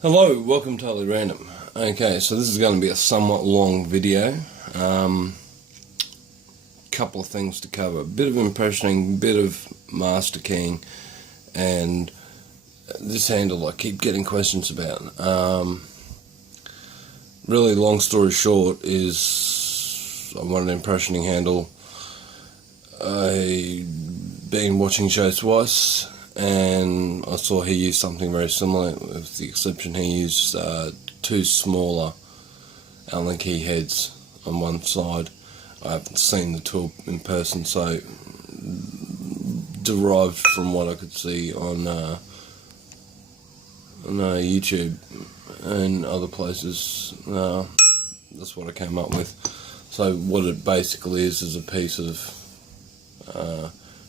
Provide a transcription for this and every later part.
Hello, welcome to Totally Random. Okay, so this is going to be a somewhat long video. Couple of things to cover. A bit of impressioning, bit of master keying, and this handle I keep getting questions about. Really, long story short is I want an impressioning handle. I've been watching shows twice, and I saw he used something very similar, with the exception he used two smaller Allen key heads on one side. I haven't seen the tool in person, so derived from what I could see on YouTube and other places, that's what I came up with. So what it basically is a piece of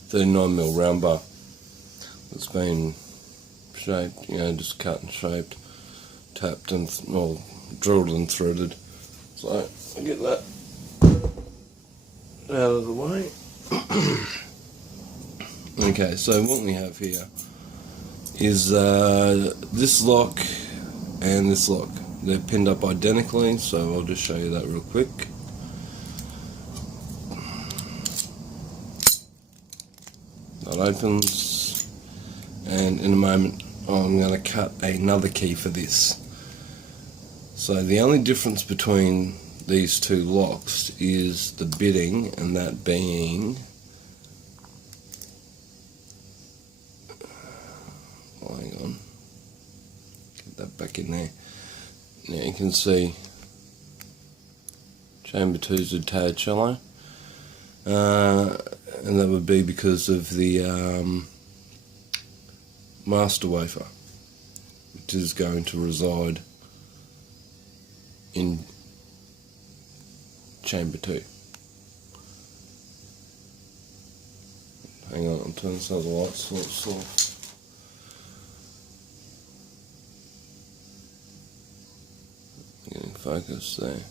39mm round bar that's been shaped, just cut and shaped, tapped and drilled and threaded. So I get that out of the way. Okay, so what we have here is this lock and this lock. They're pinned up identically, so I'll just show you that real quick. That opens, and in a moment I'm going to cut another key for this. So the only difference between these two locks is the bitting, and that being, hang on, get that back in there. Now you can see chamber 2's a tad shallow, and that would be because of the master wafer, which is going to reside in chamber 2. Hang on, I'll turn this other light source off. Getting focus there.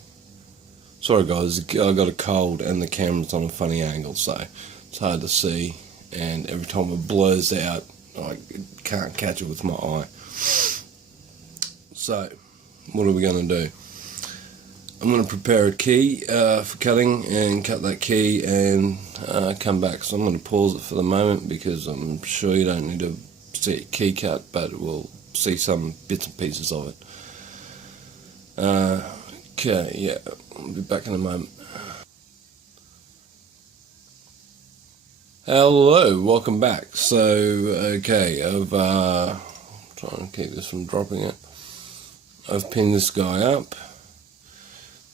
Sorry guys, I got a cold and the camera's on a funny angle, so it's hard to see, and every time it blurs out I can't catch it with my eye. So what are we going to do? I'm going to prepare a key for cutting and cut that key and come back. So I'm going to pause it for the moment because I'm sure you don't need to see a key cut, but we'll see some bits and pieces of it. Okay, yeah, I'll be back in a moment. Hello, welcome back. So, okay, I've trying to keep this from dropping it. I've pinned this guy up.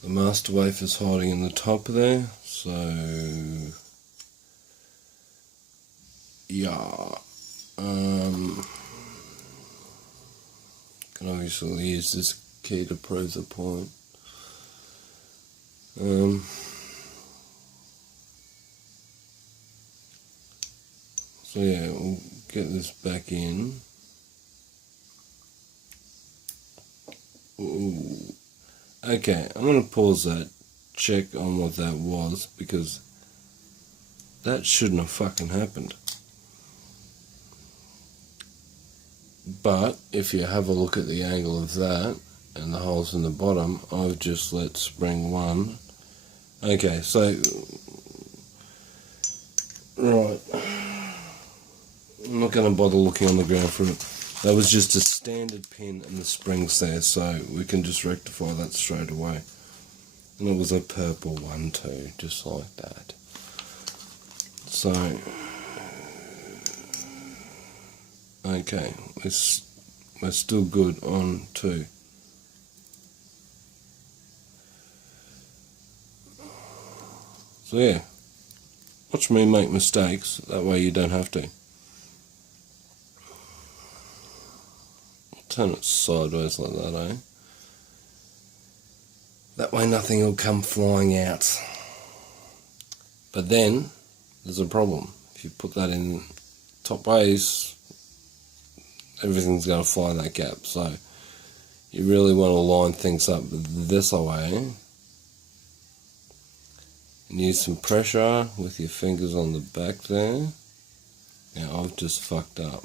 The master wafer's hiding in the top there, so yeah. Can obviously use this key to prove the point. So yeah, we'll get this back in. Ooh. Okay, I'm going to pause that, check on what that was, because that shouldn't have fucking happened. But if you have a look at the angle of that and the holes in the bottom, I've just let spring one. Okay, so right, I'm not going to bother looking on the ground for it. That was just a standard pin and the springs there, so we can just rectify that straight away. And it was a purple one too, just like that. So, okay, we're still good on 2. So yeah, watch me make mistakes, that way you don't have to. Turn it sideways like that, eh? That way nothing will come flying out. But then, there's a problem. If you put that in top ways, everything's going to fly in that gap. So, you really want to line things up this way. And use some pressure with your fingers on the back there. Now, I've just fucked up.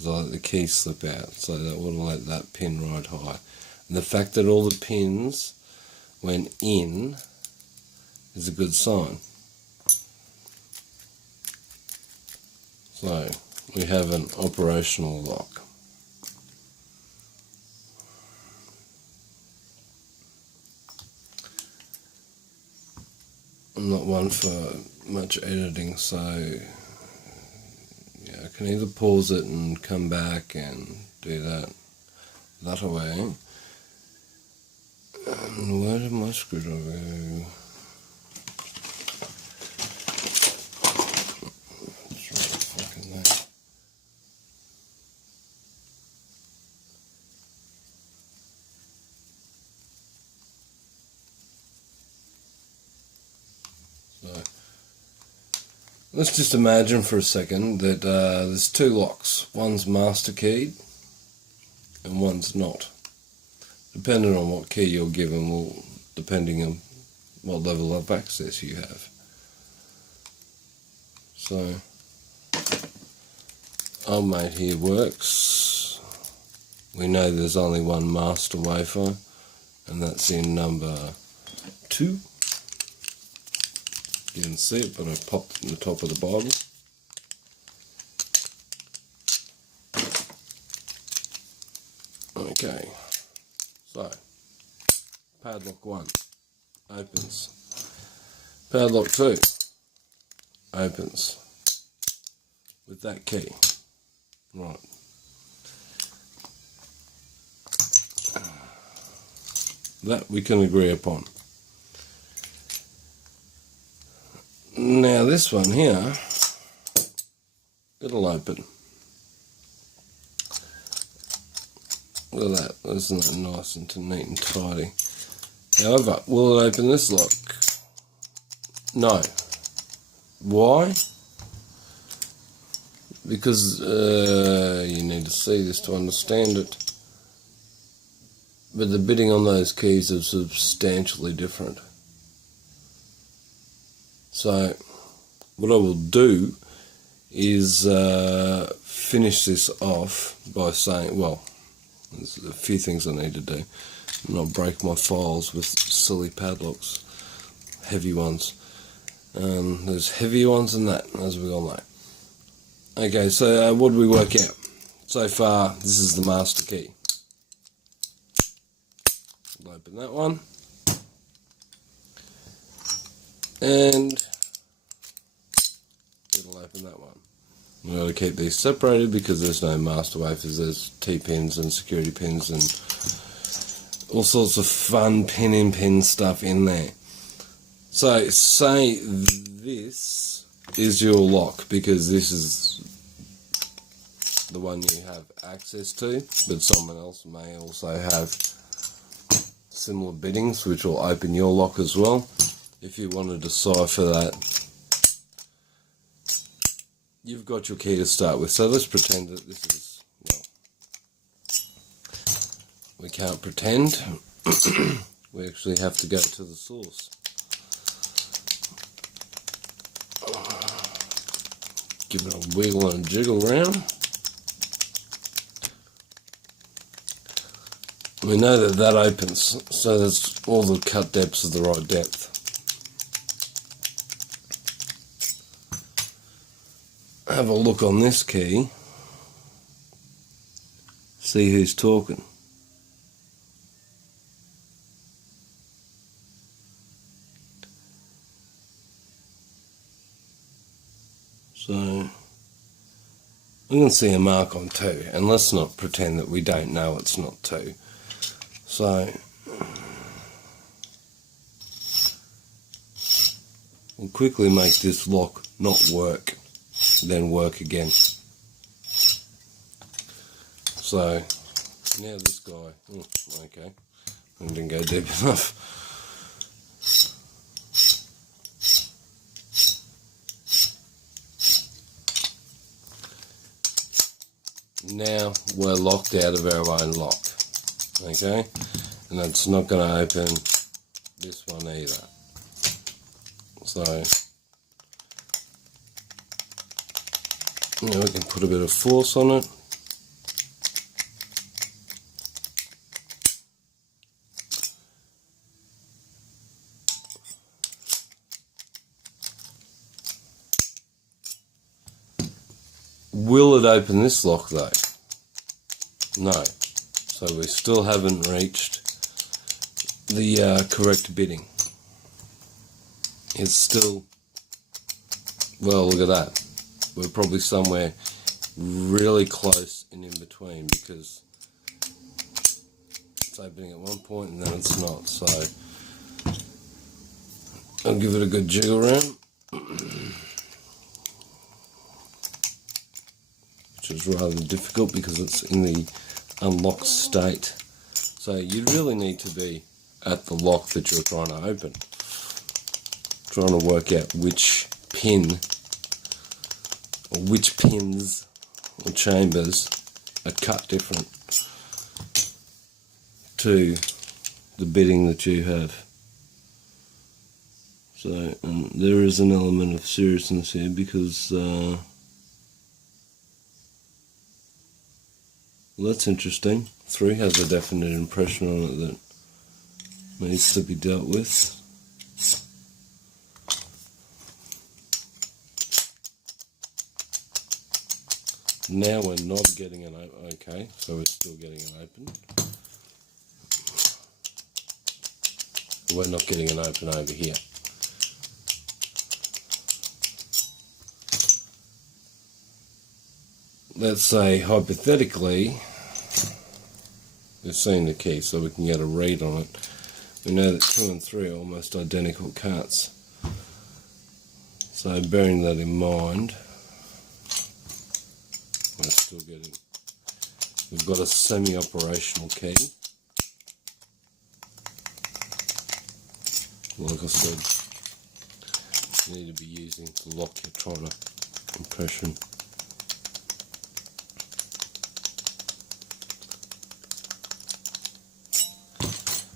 because I let the key slip out, so that would have let that pin ride high. And the fact that all the pins went in is a good sign. So we have an operational lock. I'm not one for much editing, so yeah, I can either pause it and come back and do that away. And where did my screwdriver go? It's right fucking there. So let's just imagine for a second that there's two locks. One's master keyed and one's not. Depending on what key you're given, depending on what level of access you have. So our mate here works. We know there's only one master wafer, and that's in number 2. You didn't see it, but I popped it in the top of the Bible. Okay, so padlock 1 opens, padlock 2 opens with that key, right. That we can agree upon. Now this one here, it'll open. Look at that, isn't that nice and neat and tidy? However, will it open this lock? No. Why? Because you need to see this to understand it. But the bitting on those keys is substantially different. So what I will do is finish this off by saying, well, there's a few things I need to do. Not break my files with silly padlocks, heavy ones. There's heavier ones than that, as we all know. Okay, so what did we work out? So far, this is the master key. We'll open that one. And it'll open that one. We've got to keep these separated because there's no master wafers. There's T-pins and security pins and all sorts of fun pin-in-pin stuff in there. So say this is your lock because this is the one you have access to, but someone else may also have similar bittings which will open your lock as well. If you want to decipher that, you've got your key to start with. So let's pretend that this is, well, we can't pretend. We actually have to go to the source. Give it a wiggle and jiggle around. We know that that opens, so that's all the cut depths are the right depth. Have a look on this key, see who's talking. So we can see a mark on 2, and let's not pretend that we don't know it's not 2. So we'll quickly make this lock not work, then work again. So now this guy, okay, I didn't go deep enough. Now we're locked out of our own lock, okay, and that's not going to open this one either. So now we can put a bit of force on it. Will it open this lock though? No. So we still haven't reached the correct bitting. It's still, well, look at that. We're probably somewhere really close and in between, because it's opening at one point and then it's not. So I'll give it a good jiggle around, which is rather difficult because it's in the unlocked state. So you really need to be at the lock that you're trying to open, trying to work out which pin or which pins or chambers are cut different to the bitting that you have. So there is an element of seriousness here, because well, that's interesting. 3 has a definite impression on it that needs to be dealt with. Now we're not getting an open. Okay, so we're still getting an open. We're not getting an open over here. Let's say hypothetically we've seen the key, so we can get a read on it. We know that 2 and 3 are almost identical cuts. So bearing that in mind, we're still getting, we've got a semi-operational key. Like I said, you need to be using the lock you're trying to impression.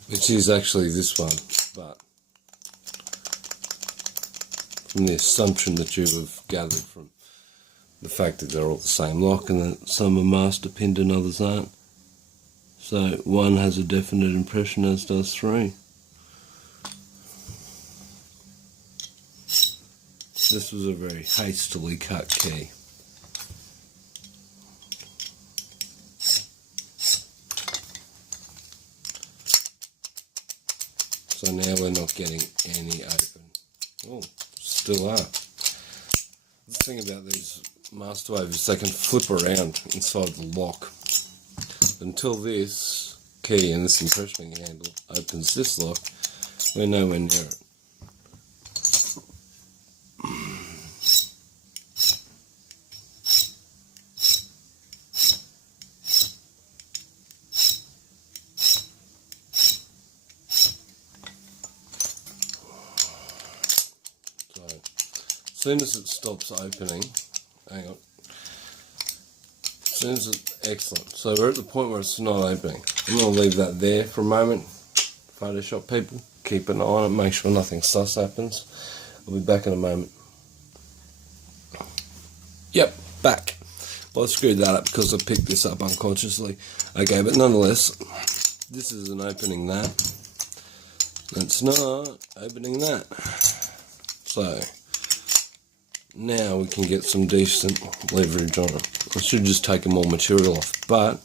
Which is actually this one, but from the assumption that you have gathered from the fact that they're all the same lock and that some are master pinned and others aren't. So 1 has a definite impression, as does 3. This was a very hastily cut key. So now we're not getting any open. Oh, still are. The thing about these master wavers, they can flip around inside the lock. Until this key and this impressioning handle opens this lock, we're nowhere near it. As soon as it stops opening, hang on, as soon as it's, excellent, so we're at the point where it's not opening. I'm going to leave that there for a moment. Photoshop people, keep an eye on it, make sure nothing sus happens. I'll be back in a moment. Yep, back. Well, I screwed that up because I picked this up unconsciously. Okay, but nonetheless, this is an opening that. It's not opening that. So now we can get some decent leverage on it. I should just take more material off, but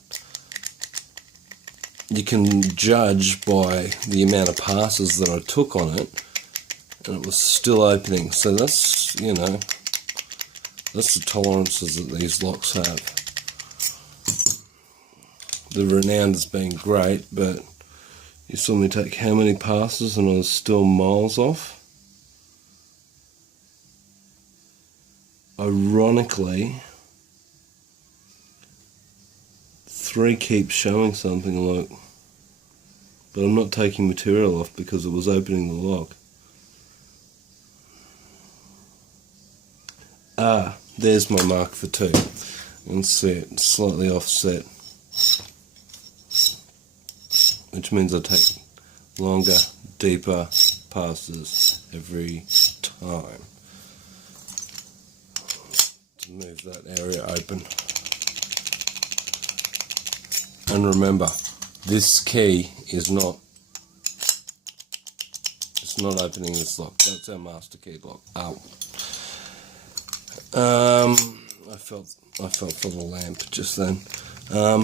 you can judge by the amount of passes that I took on it, and it was still opening. So that's, you know, that's the tolerances that these locks have. The renowned as being great, but you saw me take how many passes and I was still miles off. Ironically, 3 keeps showing something like, but I'm not taking material off because it was opening the lock. Ah, there's my mark for 2. You can see it slightly offset, which means I take longer, deeper passes every time to move that area open. And remember, this key is not, it's not opening this lock. That's our master key lock. I felt for the lamp just then. A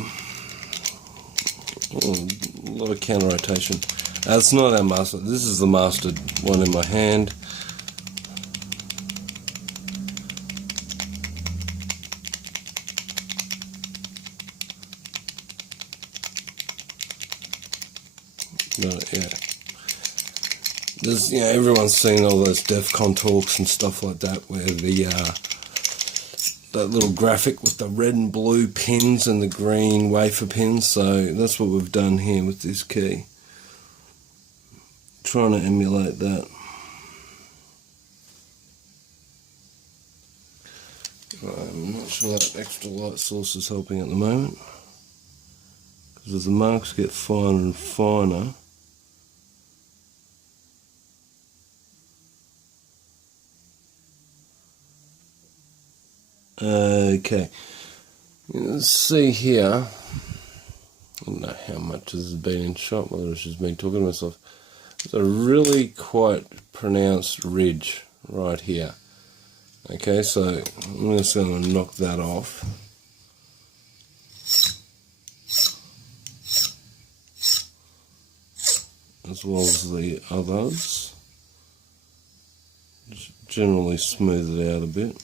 lot of counter rotation. It's not our master. This is the mastered one in my hand. But yeah, there's, you know, everyone's seen all those DEF CON talks and stuff like that, where the that little graphic with the red and blue pins and the green wafer pins. So that's what we've done here with this key, trying to emulate that. I'm not sure that extra light source is helping at the moment, because as the marks get finer and finer, okay, let's see here. I don't know how much this has been in shot, whether it's just me talking to myself. There's a really quite pronounced ridge right here. Okay, so I'm just going to knock that off. As well as the others. Just generally smooth it out a bit.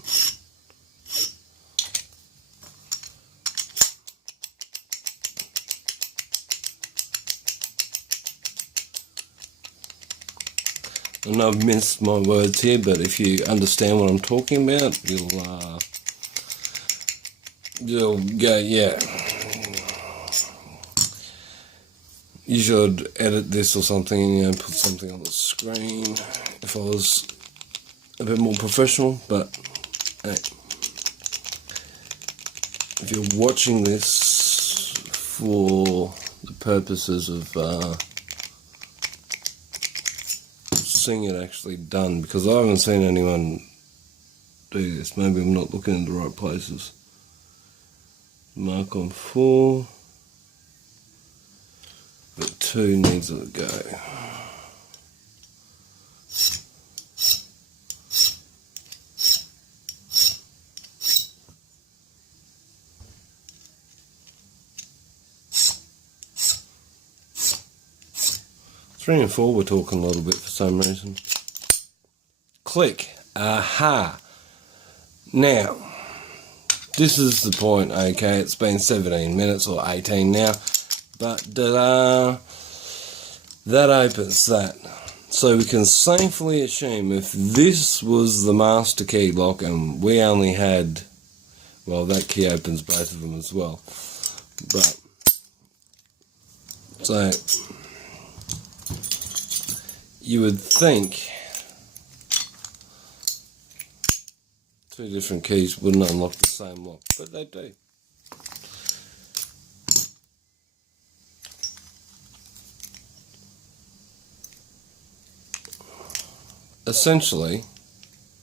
And I've missed my words here, but if you understand what I'm talking about, you'll go, yeah, you should edit this or something, and, you know, put something on the screen if I was a bit more professional. But hey, if you're watching this for the purposes of seeing it actually done, because I haven't seen anyone do this, maybe I'm not looking in the right places. Mark on 4, but 2 needs to go. Three and 4 we're talking a little bit for some reason. Click. Aha. Now, this is the point, okay, it's been 17 minutes or 18 now, but that opens that. So we can safely assume if this was the master key lock and we only had, well, that key opens both of them as well. But, so, you would think 2 different keys wouldn't unlock the same lock, but they do. Essentially,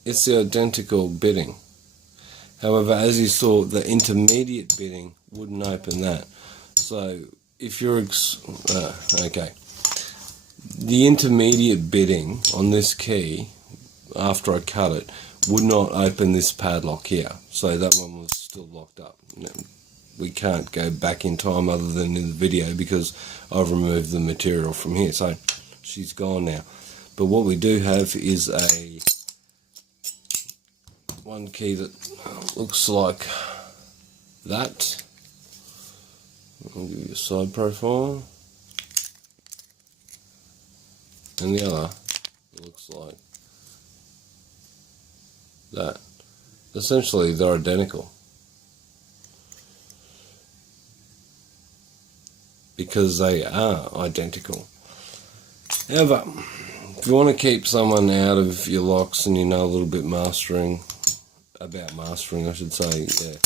it's the identical bitting. However, as you saw, the intermediate bitting wouldn't open that. So, if you're okay. The intermediate bitting on this key, after I cut it, would not open this padlock here. So that one was still locked up. We can't go back in time other than in the video because I've removed the material from here. So she's gone now. But what we do have is one key that looks like that. I'll give you a side profile. And the other looks like that. Essentially, they're identical, because they are identical. However, if you want to keep someone out of your locks and you know a little bit about mastering, I should say, yeah,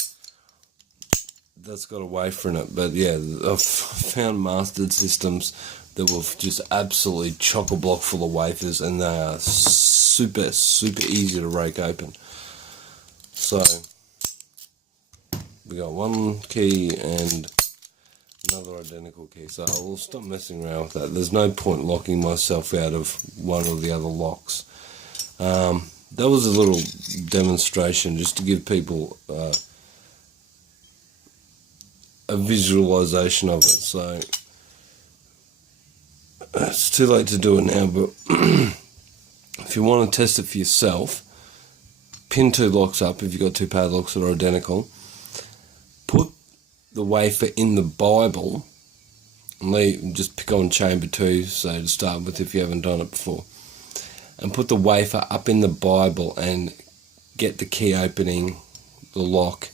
that's got a wafer in it. But yeah, I've found mastered systems that will just absolutely chock a block full of wafers, and they are super easy to rake open. So we got one key and another identical key, so I will stop messing around with that. There's no point locking myself out of one or the other locks. that was a little demonstration just to give people a visualization of it. So it's too late to do it now, but if you want to test it for yourself, pin 2 locks up if you've got 2 padlocks that are identical. Put the wafer in the Bible and just pick on chamber 2, so to start with if you haven't done it before. And put the wafer up in the Bible and get the key opening, the lock,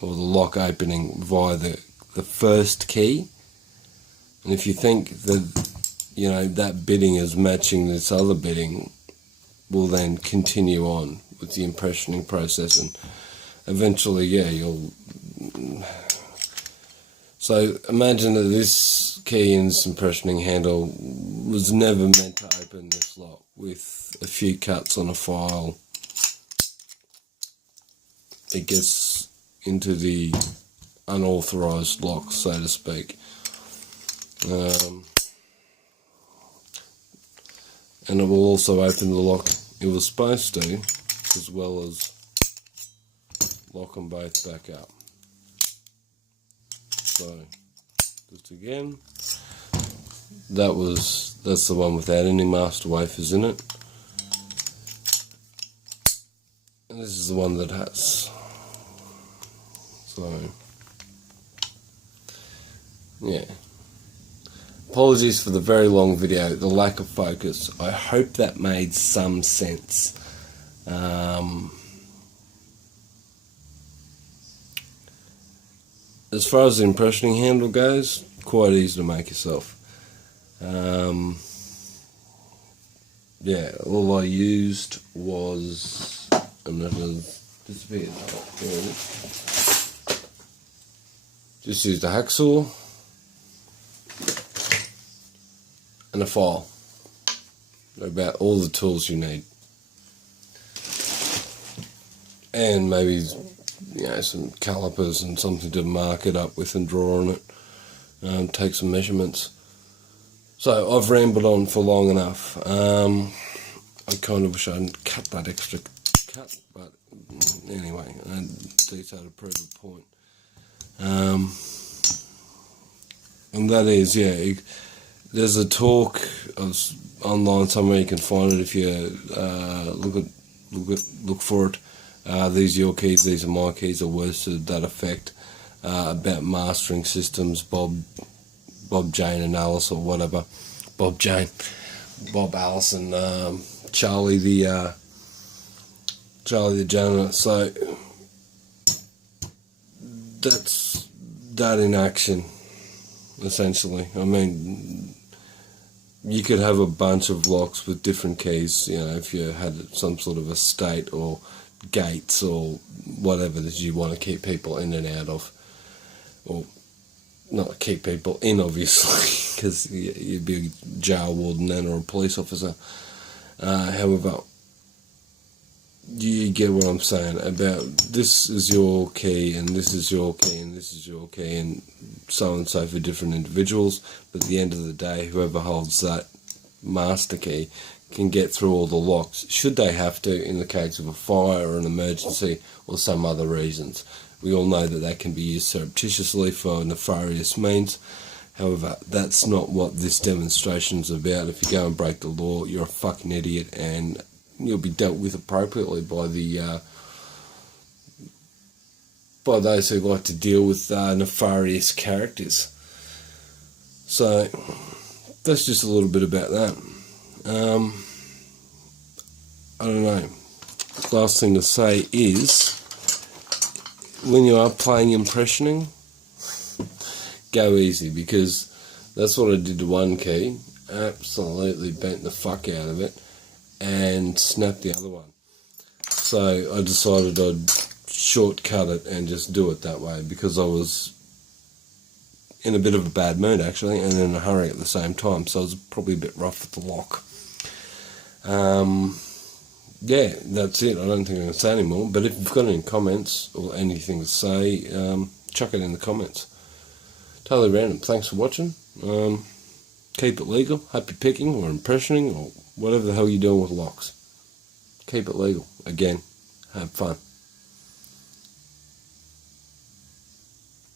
or the lock opening via the first key. And if you think that, you know, that bitting is matching this other bitting, we'll then continue on with the impressioning process, and eventually, yeah, you'll... So imagine that this key in this impressioning handle was never meant to open this lock. With a few cuts on a file, it gets into the unauthorized lock, so to speak. And it will also open the lock it was supposed to, as well as lock them both back up. So, just again, that's the one without any master wafers in it. And this is the one that has. So, yeah. Apologies for the very long video, the lack of focus. I hope that made some sense. As far as the impressioning handle goes, quite easy to make yourself. Yeah, all I used was, and that has disappeared. There it is. Just used a hacksaw and a file. They're about all the tools you need. And maybe, you know, some calipers and something to mark it up with and draw on it. Take some measurements. So I've rambled on for long enough. I kind of wish I hadn't cut that extra cut, but anyway, I had detail to prove a point. And that is, yeah, there's a talk online somewhere, you can find it if you look for it. These are your keys, these are my keys, or words to that effect, about mastering systems. Bob Jane and Alice, or whatever. Bob Allison, Charlie the janitor. So that's that in action, essentially. I mean, you could have a bunch of locks with different keys, you know, if you had some sort of estate or gates or whatever that you want to keep people in and out of, or not keep people in, obviously, because you'd be a jail warden then, or a police officer. However, you get what I'm saying about this is your key, and this is your key, and this is your key, and so and so for different individuals. But at the end of the day, whoever holds that master key can get through all the locks, should they have to, in the case of a fire or an emergency or some other reasons. We all know that that can be used surreptitiously for nefarious means. However, that's not what this demonstration is about. If you go and break the law, you're a fucking idiot, and you'll be dealt with appropriately by those who like to deal with nefarious characters. So that's just a little bit about that. I don't know. Last thing to say is, when you are playing impressioning, go easy, because that's what I did to one key. Absolutely bent the fuck out of it and snapped the other one. So I decided I'd shortcut it and just do it that way, because I was in a bit of a bad mood actually, and in a hurry at the same time, so I was probably a bit rough with the lock. Yeah, that's it. I don't think I'm going to say anymore, but if you've got any comments or anything to say, chuck it in the comments. Totally random. Thanks for watching. Keep it legal, happy picking or impressioning or whatever the hell you're doing with locks. Keep it legal. Again, have fun.